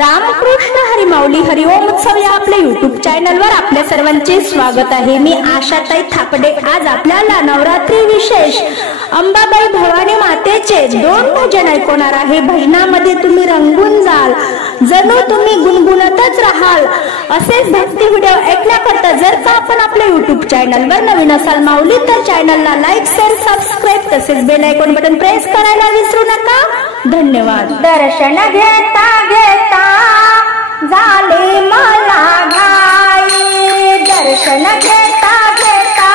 रामकृष्ण हरी माऊली हरिओम उत्सव या आपल्या युट्यूब चॅनलवर आपल्या सर्वांचे स्वागत आहे। मी आशाताई थापडे। आज आपल्याला नवरात्री विशेष अंबाबाई भवानी मातेचे 2 भजन ऐकवणार आहे। भजनामध्ये तुम्ही रंगून जाल, जणू तुम्ही गुणगुणतच राहाल। असेच भक्ती व्हिडिओ ऐकण्याकरता जर का आपण आपल्या युट्यूब चॅनलवर नवीन असाल माऊली तर चॅनलला लाईक, शेअर, सबस्क्राइब तसेच बेल आयकॉन बटन प्रेस करायला विसरू नका। धन्यवाद। दर्शन घेता घेता झाले मला घाई, दर्शन घेता घेता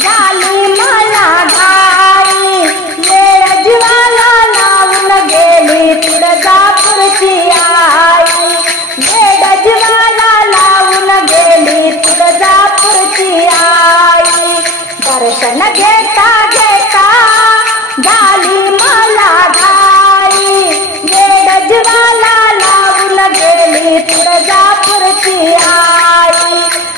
झाली मला घाई। वेळ जीवाला लावून गेली तुळजापूरची आई, वेळ जीवाला लावून गेली तुळजापूरची आई। दर्शन घेता घेता झाली मला घाई, वेळ जीवाला लावून गेली तुळजापूरची आई,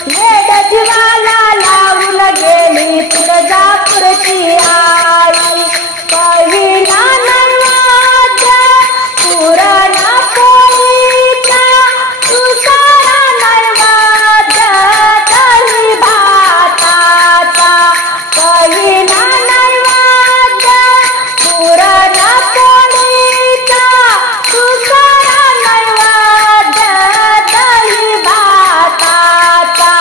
वेळ जीवाला लावून गेली तुळजापूरची आई। पहिला नैवेद्य पुरणपोळीचा, दुसरा नैवेद्य दही भाताचा। पहिला नैवेद्य पुरणपोळीचा, दुसरा नैवेद्य दही भाताचा।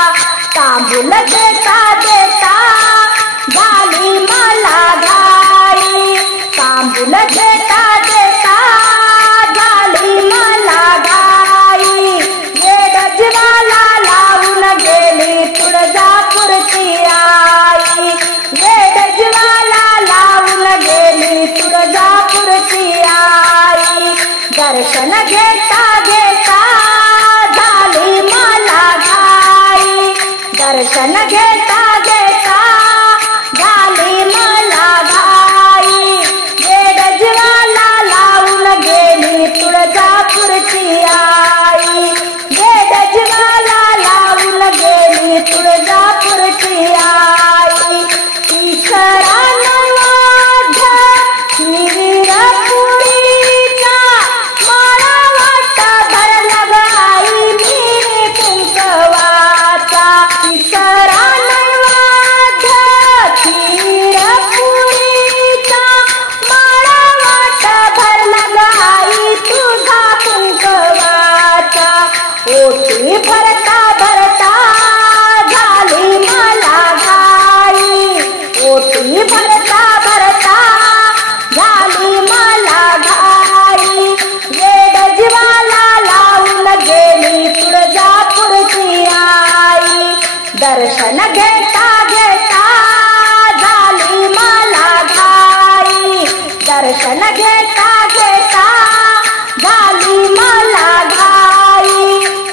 तांबूल देता देता झाली मला घाई, तांबूल देता देता झाली मला घाई। वेळ जीवाला लावून गेली तुळजापूरची आई, वेळ जीवाला लावून गेली तुळजापूरची आई। दर्शन घेता घेता झाली मला घाई, दर्शन घेता घेता झाली मला घाई। वेळ जीवाला लावून गेली तुळजापूरची आई, वेळ जीवाला लावून गेली तुळजापूरची आई। तिसरा नैवेद्य खीर पुरीचा, माळावाट भरला गाई मिरी कुंकवाचा। तिसरा नैवेद्य खीर पुरीचा, माळावाट भरला गाई तुझा कुंकवाचा। ओटी भरता भरता झाली मला घाई, ओटी भरता भरता झाली मला घाई। वेळ जीवाला लावून गेली तुळजापूरची आई, दर्शन घेता घेता झाली मला घाई, दर्शन घेता घेता झाली मला घाई।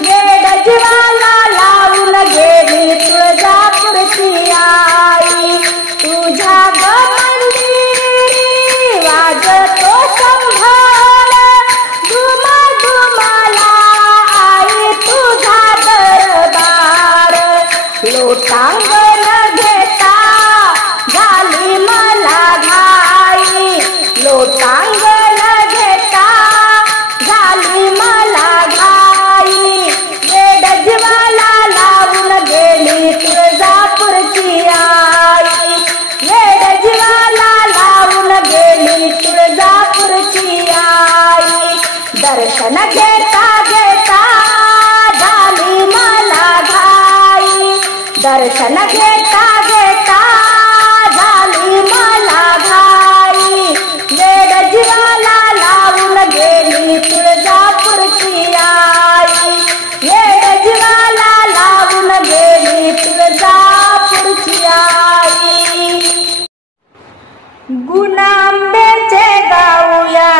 वेळ जीवाला लावून गेली तुळजापूरची आई। तुझ्या ग मंदिरी वाजतो शंभर, घुमा घुमाला आई तुझा दरबार। लोटांगण घेता झाली मला घाई, लोटांगण घेता झाली मला घाई। वेळ जीवाला लावून गेली तुळजापूरची आई, वेळ जीवाला लावून गेली तुळजापूरची आई। दर्शन घेता घेता झाली मला घाई, दर्शन घेता घेता झाली मला घाई। वेळ जीवाला लावून गेली तुळजापूरची आई, वेळ जीवाला लावून गेली तुळजापूरची आई। गुण आंब्याचे गाऊया,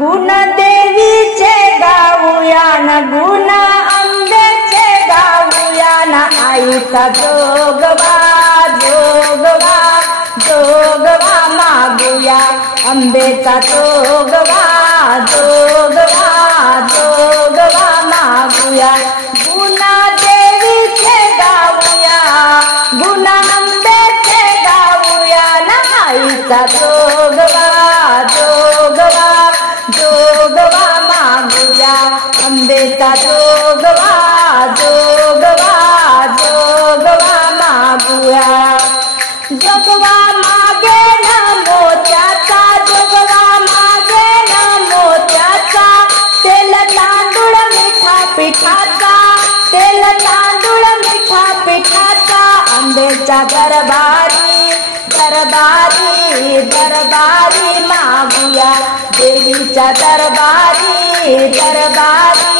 गुण देवीचे गाऊया न, गुण आंब्याचे गाऊया न। आईचा जोगवा जोगवा जोगवा मागूया, आंबेचा जोगवा जोगवा जोगवा मागूया। गुण देवीचे गाऊया, गुण आंब्याचे गाऊया न। आईचा जोगवा जोगवा जोगवा मागूया, आंबेचा जोगवा जोगवा जोगवा मागूया जोगवा मागे न मोत्याचा जोगवा मागे न मोत्याचा तेल तांदूळ मिठा पिठाचा तेल तांदूळ मिठा पिठाचा आंबेच्या दरबारी दरबारी दरबारी मागूया देवीच्या दरबारी दरबारी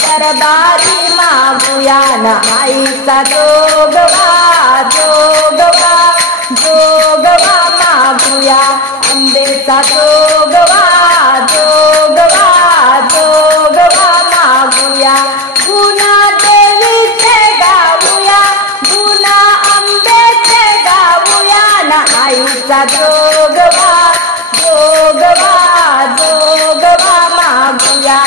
दरबारी मागूया न आईचा जोगवा जोगवा जोगवा मागूया आंबेचा जोगवा जोगवा जोगवा मागूया गुना देवीचे गाऊया गुना आंबेचे गाऊया न आईचा जोगवा जोगवा जोगवा मागूया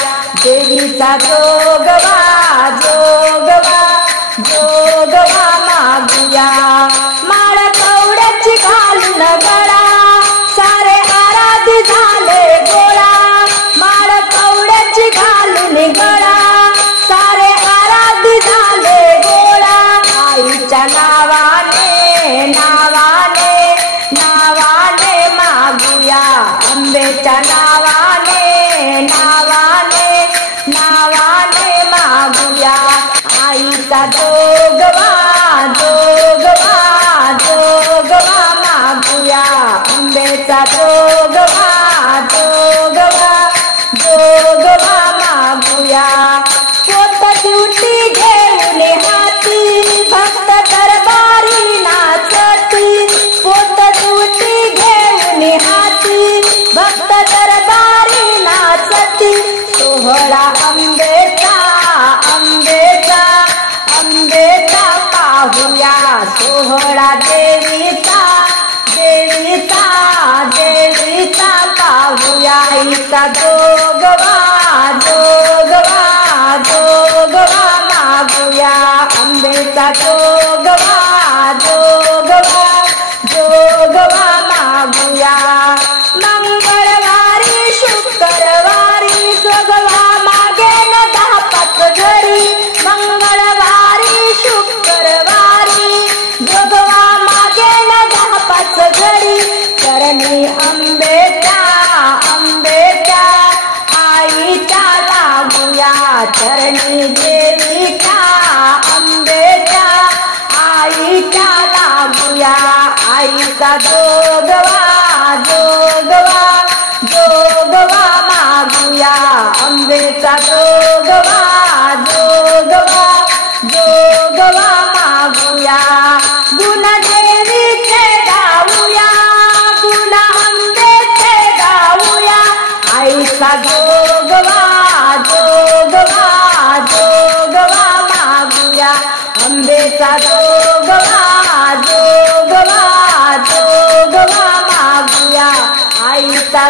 देवीचा जोगवा जोगवा जोगवा मागूया माळ कवड्याची घालून गळा सारे आराधी झाले गोळा माळ कवड्याची घालून गळा सारे आराधी झाले गोळा आईच्या नावाने नावाने नावाने मागूया आंबेच्या नावाने नावाने नावाने मागूया आईचा जोगवा जोगवा जोगवा मागूया आंबेचा जोगवा जोगवा जोगवा मागूया पोत दिवटी घेऊन हाती भक्त दरबारी नाचती पोत दिवटी घेऊन हाती भक्त दरबारी नाचती सोहळा आंबेचा आंबेचा आंबेचा पाहूया सोहळा देवीचा देवीचा देवीचा पाहूया आईचा जोगवा जोगवा जोगवा मागूया आंबेचा जोगवा जोगवा जोगवा मागूया मंगळवारी शुक्रवारी जोगवा मागे न 10-5 घरी मंगळवारी शुक्रवारी जोगवा मागे न 10-5 घरी चरणी आंबेच्या आंबेच्या आईच्या लागूया चरणी देवीच्या आंबेच्या आईच्या लागूया आईचा जोगवा जोगवा जोगवा मागूया आंबेचा जोगवा जोगवा जोगवा मागूया गुण देवीचे गाऊया गुण आंबेचे गाऊया आईचा जोगवा जोगवा जोगवा मागूया आंबेचा जोगवा जोगवा जोगवा मागूया आईचा